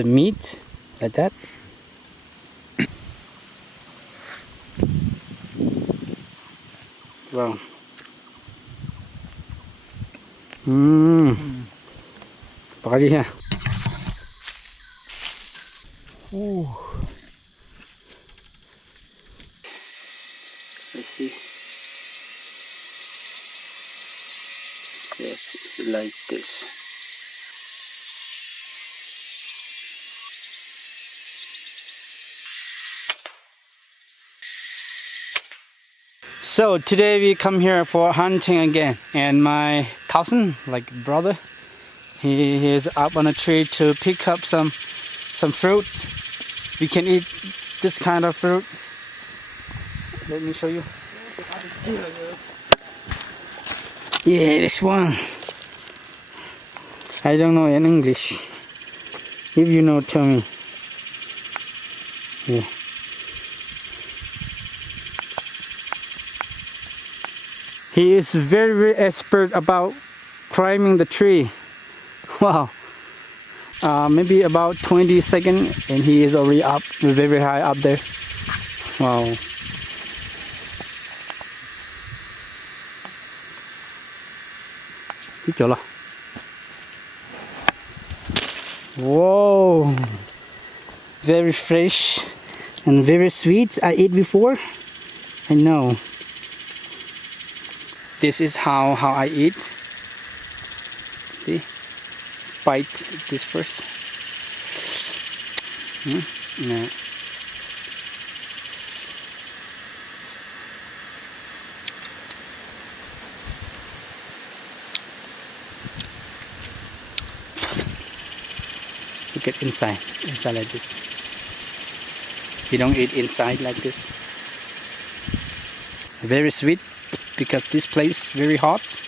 the meat like that. Wow. Foraging here. Ooh. Let's see. Yes, it's like this. So today we come here for hunting again, and my cousin, like brother, he is up on a tree to pick up some fruit. We can eat this kind of fruit. Let me show you. Yeah, this one. I don't know in English. If you know, tell me. Yeah. He is very expert about climbing the tree. Wow. Maybe about 20 seconds and he is already up, very high up there. Wow. Whoa. Very fresh and very sweet. I ate before. I know. This is how I eat. See? Bite this first. No. Look at inside like this. You don't eat inside like this. Very sweet because this place is very hot.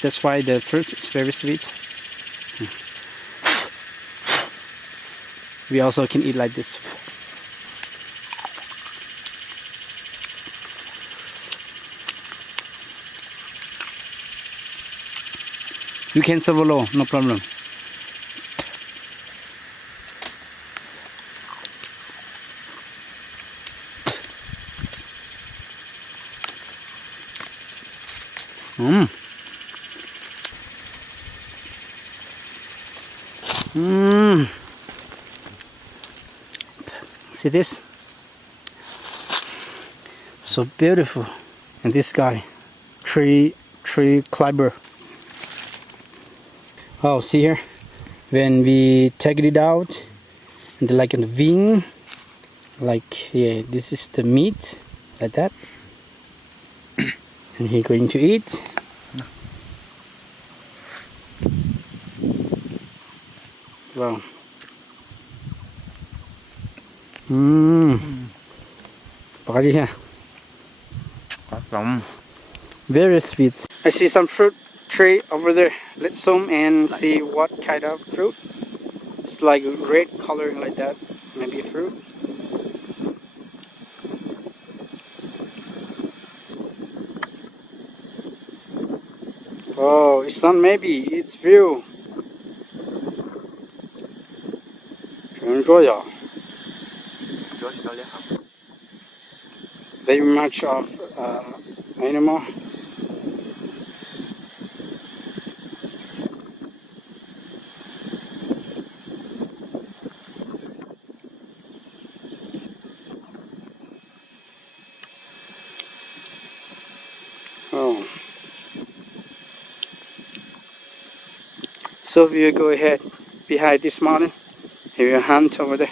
That's why the fruit is very sweet. We also can eat like this. You can swallow, no problem. See this? So beautiful. And this guy, tree climber. Oh, see here? When we take it out, and like in the wing, like yeah, this is the meat, like that. And he's going to eat. Wow. Foraging here. Very sweet. I see some fruit tree over there. Let's zoom and see what kind of fruit. It's like red color like that. Maybe a fruit. Oh, it's not maybe, it's real. Very much of animal. Oh. So we'll go ahead behind this mountain. Here we hunt over there.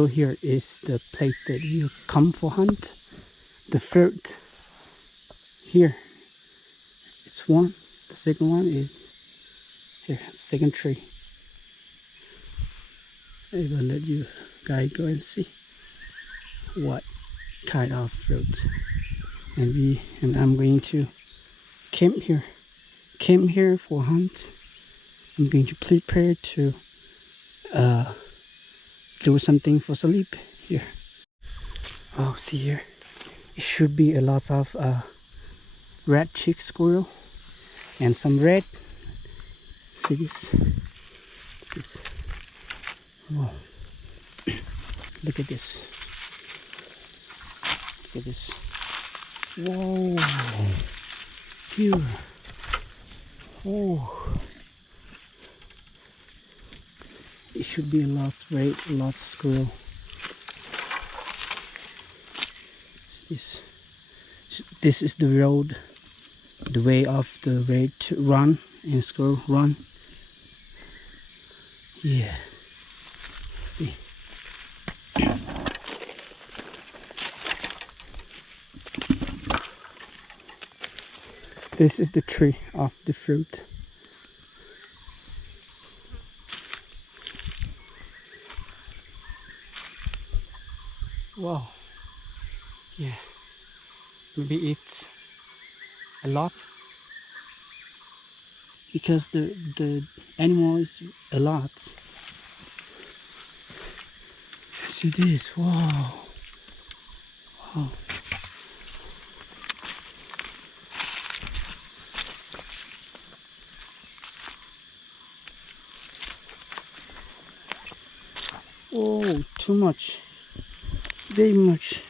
So here is the place that you come for hunt. The fruit here, it's one. The second one is here, second tree. I will let you guys go and see what kind of fruit. And I'm going to camp here for hunt. I'm going to prepare to do something for sleep here. Oh, see here, it should be a lot of red cheek squirrel and some red. See this? Wow. Look at this. Look at this. Whoa. Here. Oh. It should be a lot of red, a lot of squirrel. This is the road, the way of the red to run and squirrel run. Yeah. See. This is the tree of the fruit. Wow. Yeah. Maybe it's a lot because the animal is a lot. See this? Wow. Wow. Oh, too much. Very much.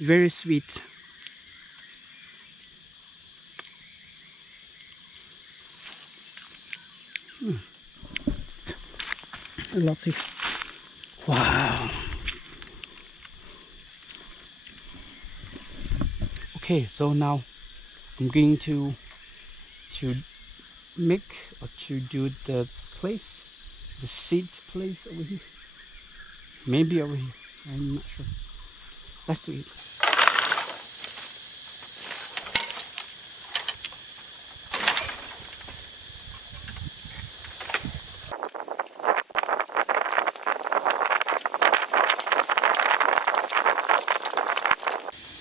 Very sweet. Lots of. Wow. Okay, so now I'm going to make or to do the place, the seed place over here. Maybe over here. I'm not sure. Let's do it.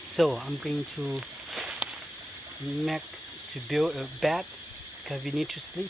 So I'm going to build a bed because we need to sleep.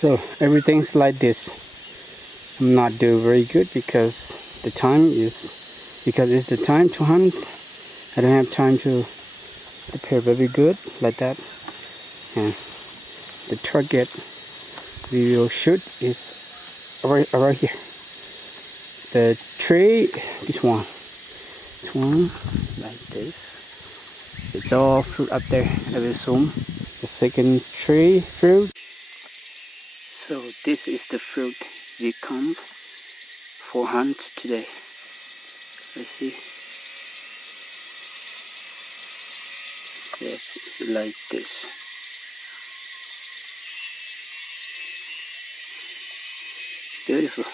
So everything's like this. I'm not doing very good because it's the time to hunt. I don't have time to prepare very good like that. And the target we will shoot is right here. The tree, this one like this. It's all fruit up there. I will zoom the second tree fruit. So this is the fruit we come for hunt today. Let's see. Yes, it's like this. Beautiful.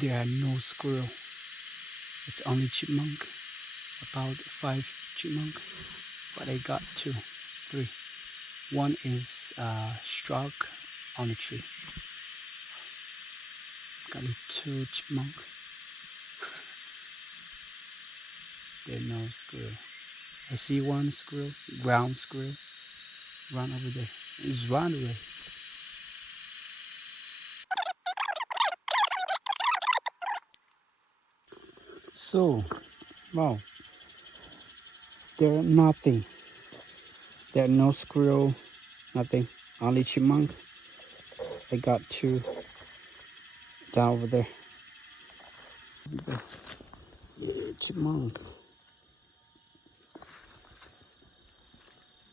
There are no squirrel. It's only chipmunk. About 5 chipmunk. But I got 2, 3. One is struck on the tree. Got 2 chipmunk. There are no squirrel. I see one squirrel, brown squirrel, run over there. It's run away. So, wow, there are nothing. There are no squirrel, nothing. Only chipmunk. I got 2 down over there. Chipmunk.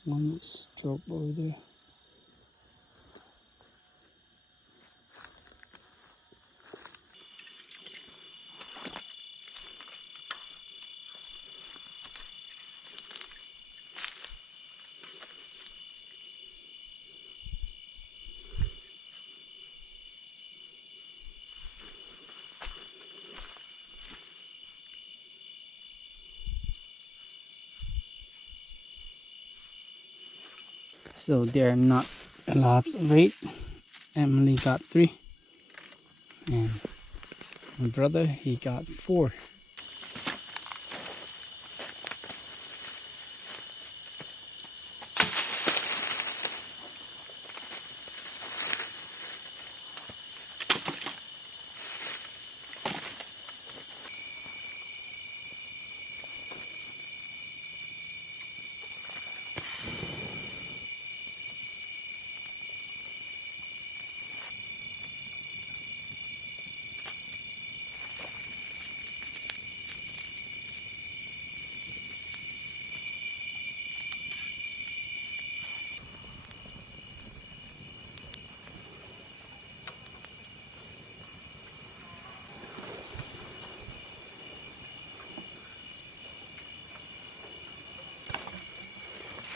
One stroke over there. So there are not a lot of weight. Emily got 3, and my brother, he got 4.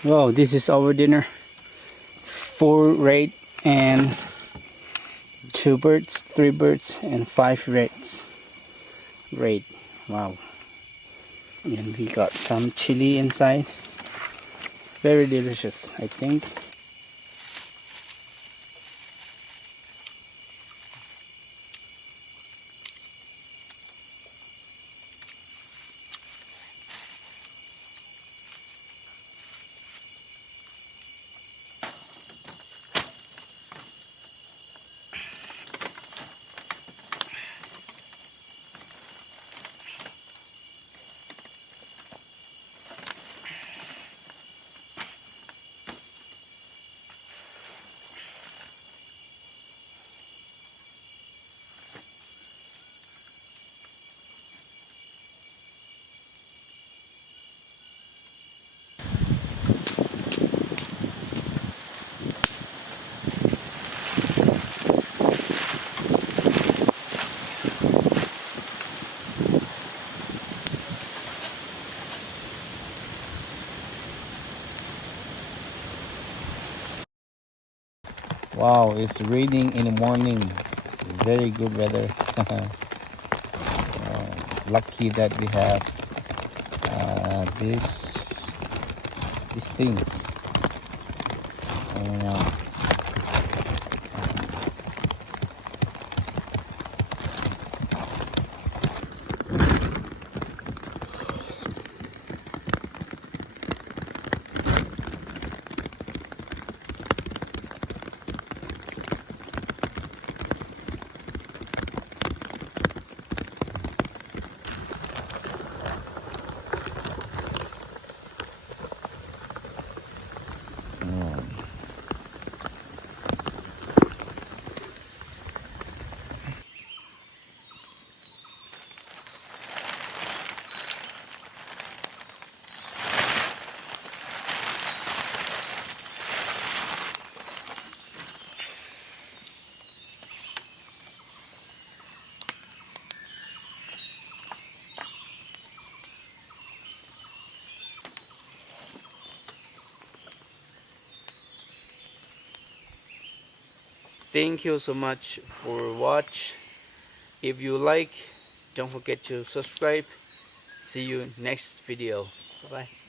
Wow, this is our dinner. 4 red and 2 birds, 3 birds and 5 reds. Red. Wow. And we got some chili inside. Very delicious, I think. Wow, it's raining in the morning. Very good weather. Lucky that we have these things. And, Thank you so much for watch. If you like, don't forget to subscribe. See you next video. Bye bye.